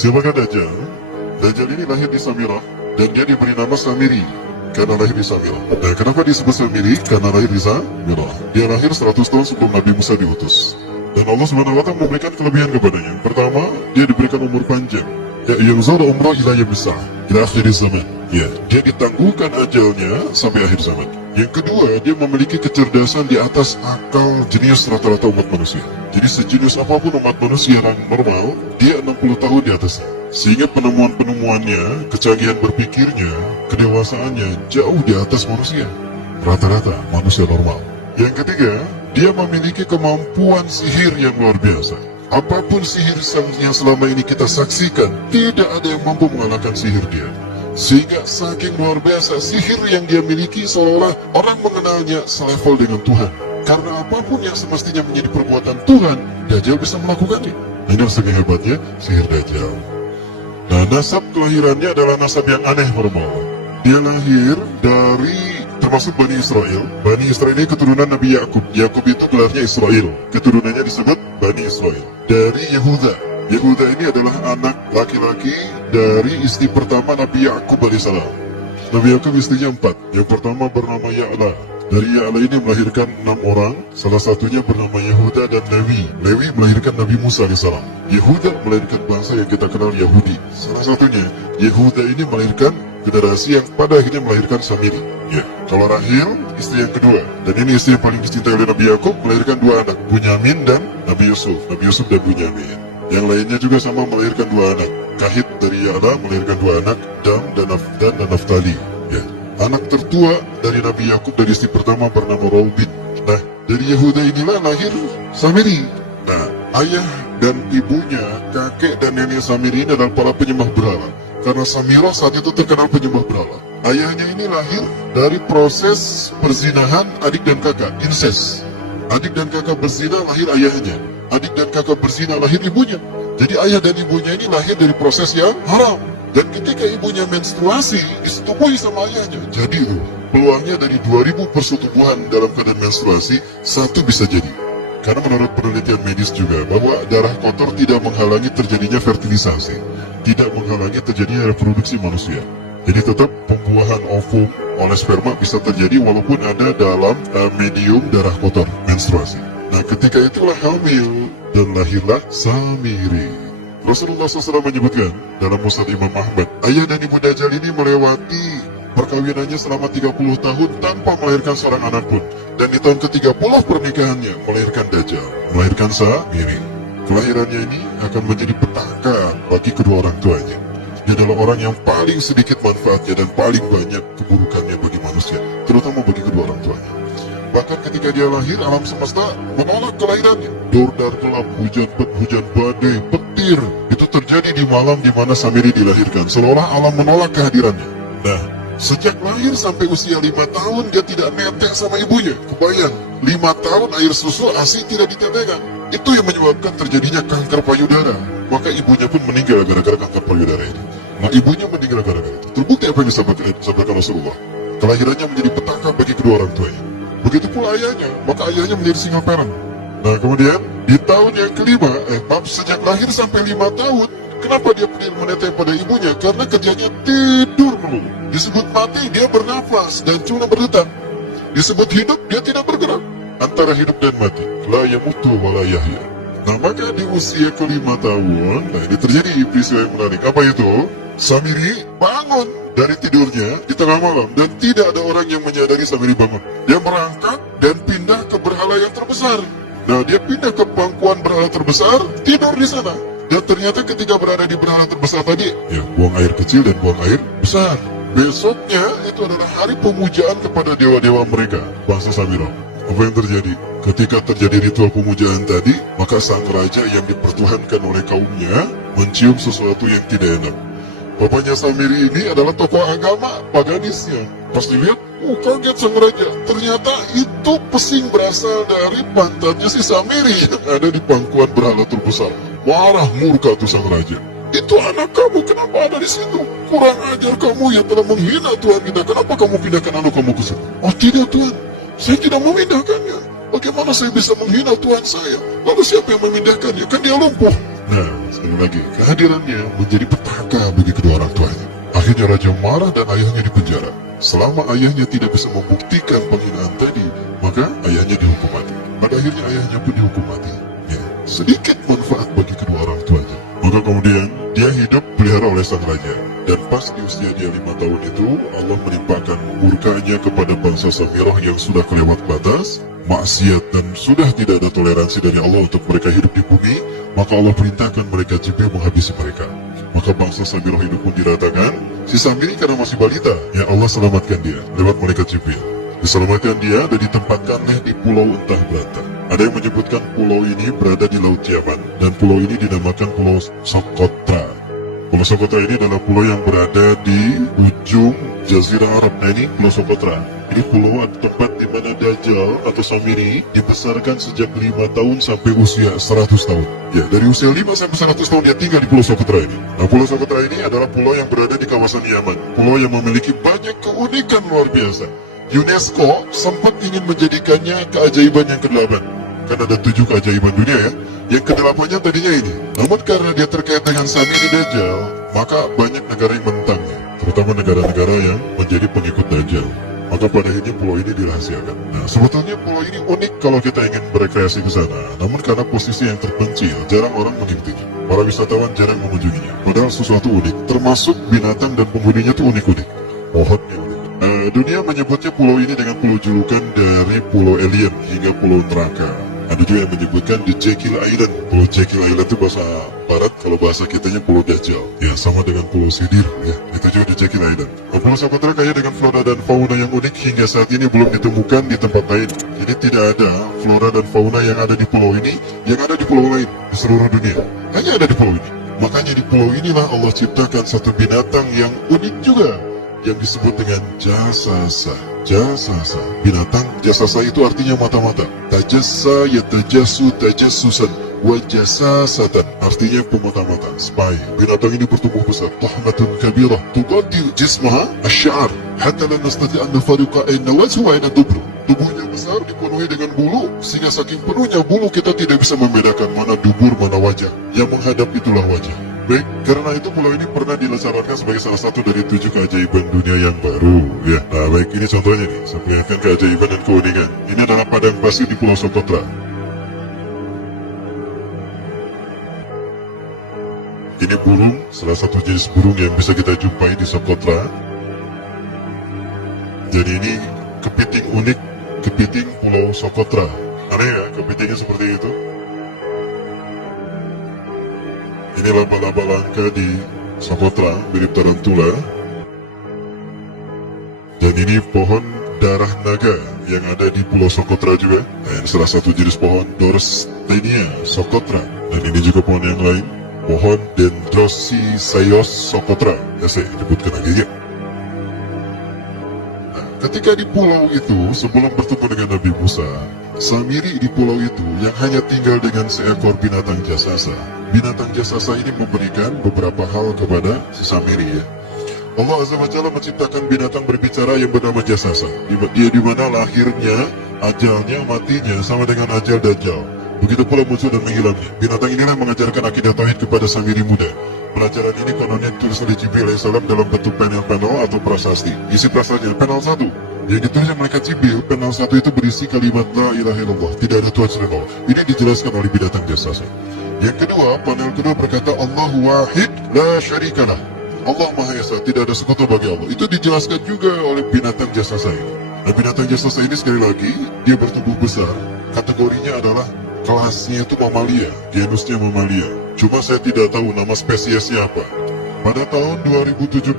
Siapakah Dajjal? Dajjal ini lahir di Samirah dan dia diberi nama Samiri karena lahir di Samirah. Nah, kenapa disebut Samiri? Karena lahir di Samirah. Dia lahir 100 tahun sebelum Nabi Musa diutus. Dan Allah SWT memberikan kelebihan kepadanya. Pertama, dia diberikan umur panjang. Ya, yuzara umrah ila yamsah ila akhir zaman. Ya, dia ditangguhkan ajalnya sampai akhir zaman. Yang kedua, dia memiliki kecerdasan di atas akal jenius rata-rata umat manusia. Jadi sejenius apapun umat manusia yang normal, dia 60 tahun di atasnya. Sehingga penemuan-penemuannya, kecanggihan berpikirnya, kedewasaannya jauh di atas manusia. Rata-rata manusia normal. Yang ketiga, dia memiliki kemampuan sihir yang luar biasa. Apapun sihir yang selama ini kita saksikan, tidak ada yang mampu mengalahkan sihir dia. Sehingga saking luar biasa sihir yang dia miliki seolah-olah orang mengenalnya selevel dengan Tuhan. Karena apapun yang semestinya menjadi perbuatan Tuhan, Dajjal bisa melakukannya. Ini saking hebatnya sihir Dajjal. Nah, nasab kelahirannya adalah nasab yang aneh normal. Dia lahir dari termasuk Bani Israel. Bani Israel ini keturunan Nabi Yakub. Yakub itu gelarnya Israel. Keturunannya disebut Bani Israel. Dari Yehuda. Yehuda ini adalah anak laki-laki dari istri pertama Nabi Yakub alaihissalam. Nabi Yakub istrinya 4. Yang pertama bernama Ya'la. Dari Ya'la ini melahirkan 6 orang. Salah satunya bernama Yehuda dan Lewi. Lewi melahirkan Nabi Musa alaihissalam. Yehuda melahirkan bangsa yang kita kenal Yahudi. Salah satunya Yehuda ini melahirkan generasi yang pada akhirnya melahirkan Samiri. Ya, kalau Rahil istri yang kedua, dan ini istri yang paling dicintai oleh Nabi Yakub, melahirkan 2 anak, Bunyamin dan Nabi Yusuf. Nabi Yusuf dan Bunyamin. Yang lainnya juga sama melahirkan 2 anak. Kahit dari Ya'la melahirkan 2 anak, Dam dan Naftali. Ya, anak tertua dari Nabi Yakub dari istri pertama bernama Raubin. Nah, dari Yehuda inilah lahir Samiri. Nah, ayah dan ibunya, kakek dan nenek Samiri ini adalah para penyembah berhala. Karena Samirah saat itu terkenal penyembah berhala. Ayahnya ini lahir dari proses perzinahan adik dan kakak, incest. Adik dan kakak berzina, lahir ayahnya. Adik dan kakak berzina, lahir ibunya. Jadi ayah dan ibunya ini lahir dari proses yang haram. Dan ketika ibunya menstruasi, disetubuhi sama ayahnya. Jadi peluangnya dari 2000 persetubuhan dalam keadaan menstruasi, 1 bisa jadi. Karena menurut penelitian medis juga, bahwa darah kotor tidak menghalangi terjadinya fertilisasi. Tidak menghalangi terjadinya reproduksi manusia. Jadi tetap pembuahan ovum oleh sperma bisa terjadi walaupun ada dalam medium darah kotor, menstruasi. Nah, ketika itulah hamil dan lahirlah Samiri. Rasulullah SAW menyebutkan dalam Musnad Imam Ahmad, ayah dan ibu Dajjal ini melewati perkawinannya selama 30 tahun tanpa melahirkan seorang anak pun. Dan di tahun ke-30 pernikahannya melahirkan Dajjal, melahirkan Samiri. Kelahirannya ini akan menjadi petaka bagi kedua orang tuanya. Dia adalah orang yang paling sedikit manfaatnya dan paling banyak keburukannya bagi manusia, terutama bagi kedua orang tuanya. Bahkan ketika dia lahir, alam semesta menolak kelahirannya. Dordar gelap, hujan badai, petir, itu terjadi di malam di mana Samiri dilahirkan, seolah alam menolak kehadirannya. Nah, sejak lahir sampai usia 5 tahun dia tidak netek sama ibunya. Kebayang, 5 tahun air susu ASI tidak ditetekkan. Itu yang menyebabkan terjadinya kanker payudara. Maka ibunya pun meninggal gara-gara kanker payudara ini. Nah, ibunya meninggal gara-gara itu. Terbukti apa yang disampaikan Rasulullah. Kelahirannya menjadi petaka bagi kedua orang tuanya. Begitu pula ayahnya, maka ayahnya menjadi single parent. Nah, kemudian di tahun yang kelima, sejak lahir sampai 5 tahun, kenapa dia menetek pada ibunya? Karena kerjanya tidur dulu. Disebut mati, dia bernafas dan cuma berdetak. Disebut hidup, dia tidak bergerak. Antara hidup dan mati, la yamutu wa la yahya. Nah, maka di usia ke-5 tahun, nah ini terjadi peristiwa yang menarik. Apa itu? Samiri bangun dari tidurnya di tengah malam dan tidak ada orang yang menyadari Samiri bangun. Dia merangkak dan pindah ke berhala yang terbesar. Nah, dia pindah ke pangkuan berhala terbesar, tidur di sana. Dan ternyata ketika berada di berhala terbesar tadi, ya buang air kecil dan buang air besar. Besoknya itu adalah hari pemujaan kepada dewa-dewa mereka, bangsa Samirah. Apa yang terjadi? Ketika terjadi ritual pemujaan tadi, maka sang raja yang dipertuhankan oleh kaumnya mencium sesuatu yang tidak enak. Bapaknya Samiri ini adalah tokoh agama paganisnya. Pas dilihat, kaget sang raja. Ternyata itu pesing berasal dari pantatnya si Samiri yang ada di pangkuan berhala terbesar. Marah murka tuh sang raja. Itu anak kamu, kenapa ada di situ? Kurang ajar kamu yang telah menghina Tuhan kita. Kenapa kamu pindahkan anak kamu ke situ? Oh tidak Tuhan, saya tidak memindahkannya. Bagaimana saya bisa menghina Tuhan saya? Lalu siapa yang memindahkannya? Kan dia lumpuh. Nah, sekali lagi, kehadirannya menjadi petaka bagi kedua orang tuanya. Akhirnya raja marah dan ayahnya dipenjara. Selama ayahnya tidak bisa membuktikan penghinaan tadi, maka ayahnya dihukum mati. Pada akhirnya ayahnya pun dihukum mati. Ya, sedikit manfaat bagi kedua orang tuanya. Maka kemudian dia hidup pelihara oleh sang raja. Dan pas di usia dia 5 tahun itu, Allah menimpakan murkanya kepada bangsa Samirah yang sudah kelewat batas, maksiat dan sudah tidak ada toleransi dari Allah untuk mereka hidup di bumi. Maka Allah perintahkan mereka Jibril menghabisi mereka. Maka bangsa Samirah hidup pun diratakan. Si Samiri karena masih balita, ya Allah selamatkan dia lewat malaikat Jibril. Diselamatkan dia dan ditempatkannya di pulau entah berantah. Ada yang menyebutkan pulau ini berada di Laut Yaman, dan pulau ini dinamakan Pulau Socotra. Pulau Socotra ini adalah pulau yang berada di ujung Jazirah Arab. Nah, ini Pulau Socotra. Ini pulau atau tempat di mana Dajjal atau Samiri dibesarkan sejak 5 tahun sampai usia 100 tahun. Ya, dari usia 5 sampai 100 tahun dia tinggal di Pulau Socotra ini. Nah, Pulau Socotra ini adalah pulau yang berada di kawasan Yaman. Pulau yang memiliki banyak keunikan luar biasa. UNESCO sempat ingin menjadikannya keajaiban yang ke-8. Kan ada 7 keajaiban dunia ya. Yang ke-8-nya tadinya ini. Namun karena dia terkait dengan Samiri Dajjal, maka banyak negara yang menentangnya. Terutama negara-negara yang menjadi pengikut Dajjal. Maka pada akhirnya pulau ini dirahasiakan. Nah, sebetulnya pulau ini unik kalau kita ingin berekreasi ke sana. Namun karena posisi yang terpencil, jarang orang mengikutinya. Para wisatawan jarang mengunjunginya. Padahal sesuatu unik, termasuk binatang dan penghuninya tuh unik-unik. Pohonnya unik. Dunia menyebutnya pulau ini dengan pulau julukan dari pulau alien hingga pulau neraka. Ada juga yang menyebutkan The Jekyll Island. Pulau Jekyll Island itu bahasa barat, kalau bahasa kitanya Pulau Dajjal. Ya, sama dengan Pulau Sidir ya. Itu juga The Jekyll Island. Pulau Socotra kaya dengan flora dan fauna yang unik hingga saat ini belum ditemukan di tempat lain. Jadi tidak ada flora dan fauna yang ada di pulau ini yang ada di pulau lain di seluruh dunia. Hanya ada di pulau ini. Makanya di pulau inilah Allah ciptakan satu binatang yang unik juga, yang disebut dengan jasasa. Jasasa, binatang jasasa itu artinya mata-mata. Tajassa yatajassu tajassusan wa jasasatan, artinya pemata-mata, spy. Binatang ini bertumbuh besar. Tahmatun kabirah tuqaddi jismaha asy'ar hatta la nastati an nafariqa ayna wajhu wa ayna dubru. Tubuhnya besar, dipenuhi dengan bulu, sehingga saking penuhnya bulu kita tidak bisa membedakan mana dubur mana wajah. Yang menghadap itulah wajah. Baik, karena itu pulau ini pernah dilecarkan sebagai salah satu dari 7 keajaiban dunia yang baru. Ya, nah baik, ini contohnya nih. Saya perlihatkan keajaiban dan keunikan. Ini adalah padang pasir di Pulau Socotra. Ini burung, salah satu jenis burung yang bisa kita jumpai di Socotra. Jadi ini kepiting unik, kepiting Pulau Socotra. Aneh ya, kepitingnya seperti itu. Ini laba-laba langka di Socotra, mirip tarantula. Dan ini pohon darah naga yang ada di Pulau Socotra juga. Nah, ini salah satu jenis pohon Dorstenia Socotra. Dan ini juga pohon yang lain, pohon Dendrosisaios Socotra. Ya, saya sebutkan lagi ya. Nah, ketika di pulau itu, sebelum bertemu dengan Nabi Musa, Samiri di pulau itu yang hanya tinggal dengan seekor binatang jasasa. Binatang jasasa ini memberikan beberapa hal kepada si Samiri ya. Allah Azza wa Jalla menciptakan binatang berbicara yang bernama jasasa. Dia di mana lahirnya, ajalnya, matinya sama dengan ajal Dajjal. Begitu pula muncul dan menghilangnya. Binatang inilah mengajarkan akidah tauhid kepada Samiri muda. Pelajaran ini kononnya ditulis oleh Jibril AS dalam bentuk panel-panel atau prasasti. Isi prasasti panel 1. Yang ditulis oleh malaikat Jibril, panel 1 itu berisi kalimat La ilaha illallah, tidak ada Tuhan selain Allah. Ini dijelaskan oleh binatang jasasa. Yang kedua, panel kedua berkata Allahu wahid la syarikalah. Allah Maha Esa, tidak ada sekutu bagi Allah. Itu dijelaskan juga oleh binatang jasasa ini. Nah, binatang jasasa ini sekali lagi, dia bertubuh besar. Kategorinya adalah kelasnya itu mamalia, genusnya mamalia. Cuma saya tidak tahu nama spesiesnya apa. Pada tahun 2017,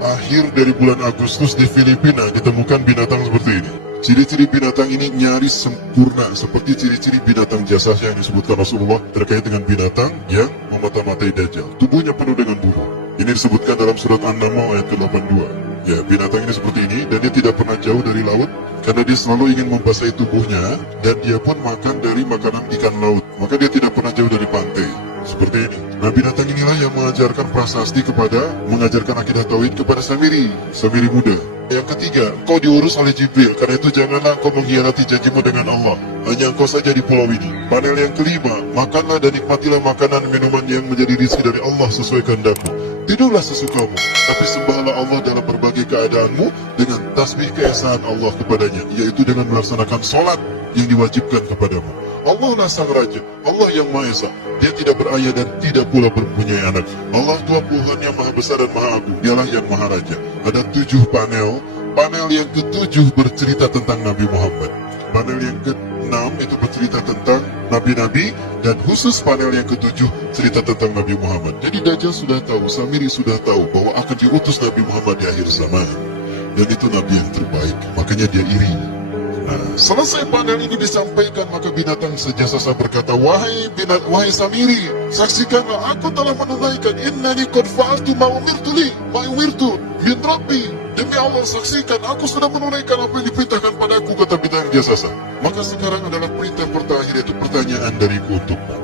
akhir dari bulan Agustus di Filipina ditemukan binatang seperti ini. Ciri-ciri binatang ini nyaris sempurna seperti ciri-ciri binatang jasasa yang disebutkan Rasulullah terkait dengan binatang yang memata-matai Dajjal. Tubuhnya penuh dengan bulu. Ini disebutkan dalam surat An-Naml ayat ke-82. Ya, binatang ini seperti ini dan dia tidak pernah jauh dari laut karena dia selalu ingin membasahi tubuhnya dan dia pun makan dari makanan ikan laut. Maka dia tidak pernah jauh dari pantai. Seperti ini. Nah, binatang inilah yang mengajarkan prasasti mengajarkan akidah tauhid kepada Samiri muda. Yang ketiga, kau diurus oleh Jibril, karena itu janganlah kau mengkhianati janjimu dengan Allah. Hanya engkau saja di pulau ini. Panel yang kelima, makanlah dan nikmatilah makanan minuman yang menjadi rizki dari Allah sesuai kehendakmu. Tidurlah sesukamu, tapi sembahlah Allah dalam berbagai keadaanmu dengan tasbih keesaan Allah kepadanya, yaitu dengan melaksanakan sholat yang diwajibkan kepadamu. Allah lah sang raja, Allah yang maha esa. Dia tidak berayah dan tidak pula mempunyai anak. Allah Tuhan yang maha besar dan maha agung. Dialah yang maha raja. Ada 7 panel. Panel yang ke-7 bercerita tentang Nabi Muhammad. Panel yang ke-6 itu bercerita tentang nabi-nabi, dan khusus panel yang ke-7 cerita tentang Nabi Muhammad. Jadi Dajjal sudah tahu, Samiri sudah tahu bahwa akan diutus Nabi Muhammad di akhir zaman. Dan itu nabi yang terbaik, makanya dia iri. Nah, selesai panel ini disampaikan, maka binatang sejasa berkata, wahai Samiri, saksikanlah aku telah menunaikan innani qad fa'altu ma umirtu min Rabbi. Demi Allah, saksikan aku sudah menunaikan apa yang diperintahkan padaku, kata binatang jasasa. Maka sekarang adalah perintah terakhir, yaitu pertanyaan dariku untukmu.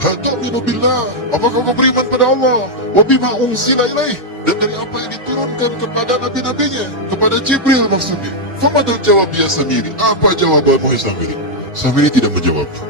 Hal tu'minu billah, apakah kau beriman pada Allah? Wa bima unzila ilaih, dan dari apa yang diturunkan kepada nabi-nabinya, kepada Jibril maksudnya. Famadul jawab ya Samiri, apa jawabanmu ya Samiri? Samiri tidak menjawabnya.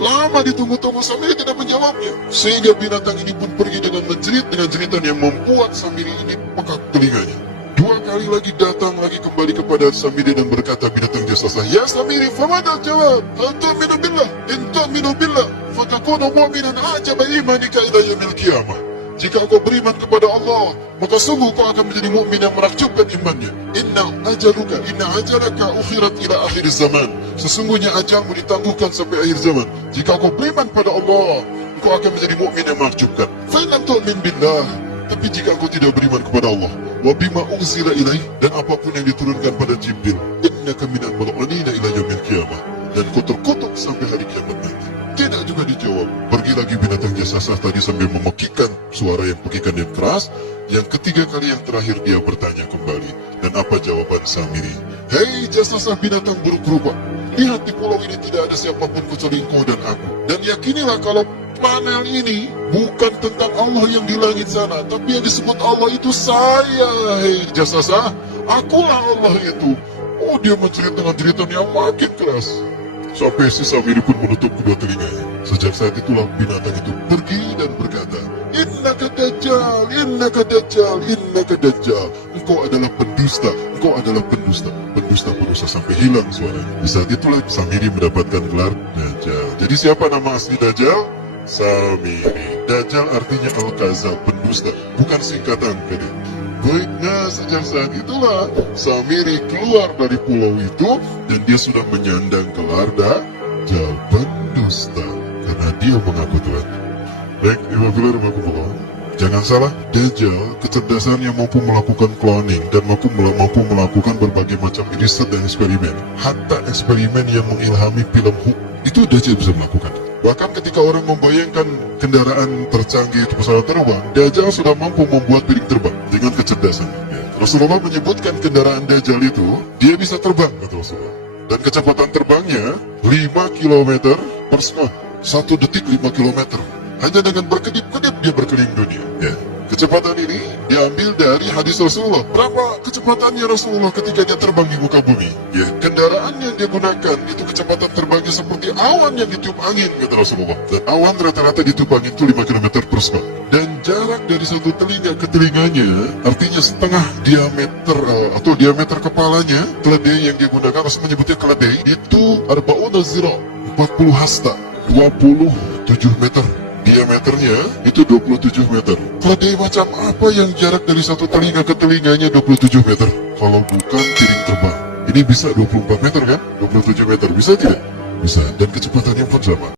Lama ditunggu-tunggu, Samiri tidak menjawabnya. Sehingga binatang ini pun pergi dengan menjerit, dengan jeritan yang membuat Samiri ini pekak telinganya. 2 kali lagi datang lagi kembali kepada Samiri dan berkata binatang jasasa, ya Samiri, famadul jawab, hal tu'minu billah, in tu'minu billah, fatakunu mu'minan ajaba imanika ila yaumil qiyamah. Jika kau beriman kepada Allah, maka sungguh kau akan menjadi mukmin yang menakjubkan imannya. Inna ajalaka ukhirat ila akhir zaman. Sesungguhnya ajalmu ditangguhkan sampai akhir zaman. Jika kau beriman pada Allah, kau akan menjadi mukmin yang menakjubkan. Fa lam tu'min billah. Tapi jika kau tidak beriman kepada Allah, wa bima unzila ilaih, dan apapun yang diturunkan pada Jibril, innaka minal mal'unina ila yaumil qiyamah, dan kau terkutuk sampai hari kiamat nanti. Tidak juga dijawab. Pergi lagi binatang jasasa tadi sambil memekikkan suara yang pekikan dan keras. Yang ketiga kali yang terakhir dia bertanya kembali. Dan apa jawaban Samiri? Hei jasasa binatang buruk rupa, lihat di pulau ini tidak ada siapapun kecuali engkau dan aku. Dan yakinilah kalau panel ini bukan tentang Allah yang di langit sana, tapi yang disebut Allah itu saya. Hei jasasa, akulah Allah itu. Oh, dia mencerit dengan jeritan yang makin keras. Sampai si Samiri pun menutup kedua telinganya. Sejak saat itulah binatang itu pergi dan berkata, Innaka Dajjal, Innaka Dajjal, Innaka Dajjal. Engkau adalah pendusta, engkau adalah pendusta. Pendusta sampai hilang suaranya. Di saat itulah Samiri mendapatkan gelar Dajjal. Jadi siapa nama asli Dajjal? Samiri. Dajjal artinya Al-Kazab, pendusta, bukan singkatan PD. Baiknya sejak saat itulah Samiri keluar dari pulau itu, dan dia sudah menyandang gelar Dajjal, pendusta, karena dia mengaku Tuhan. Baik, apabila rumahku jangan salah, Dajjal kecerdasannya mampu melakukan cloning dan mampu melakukan berbagai macam riset dan eksperimen. Hatta eksperimen yang mengilhami film Hook itu Dajjal bisa melakukan. Bahkan ketika orang membayangkan kendaraan tercanggih itu pesawat terbang, Dajjal sudah mampu membuat piring terbang dengan kecerdasannya. Ya. Rasulullah menyebutkan kendaraan Dajjal itu, dia bisa terbang, kata Rasulullah. Dan kecepatan terbangnya 5 km per second. 1 detik 5 km. Hanya dengan berkedip-kedip dia berkeliling dunia. Ya. Kecepatan ini diambil dari hadis Rasulullah. Berapa kecepatannya Rasulullah ketika dia terbang di muka bumi? Ya, kendaraan yang dia gunakan itu kecepatan terbangnya seperti awan yang ditiup angin, kata Rasulullah. Dan awan rata-rata ditiup angin itu 5 km per second. Dan jarak dari satu telinga ke telinganya, artinya setengah diameter atau diameter kepalanya, keledai yang dia gunakan, Rasul menyebutnya keledai, itu arba'una zira, 40 hasta, 27 meter. Diameternya itu 27 meter. Keledai macam apa yang jarak dari satu telinga ke telinganya 27 meter? Kalau bukan piring terbang. Ini bisa 24 meter kan? 27 meter, bisa tidak? Bisa, dan kecepatannya pun sama.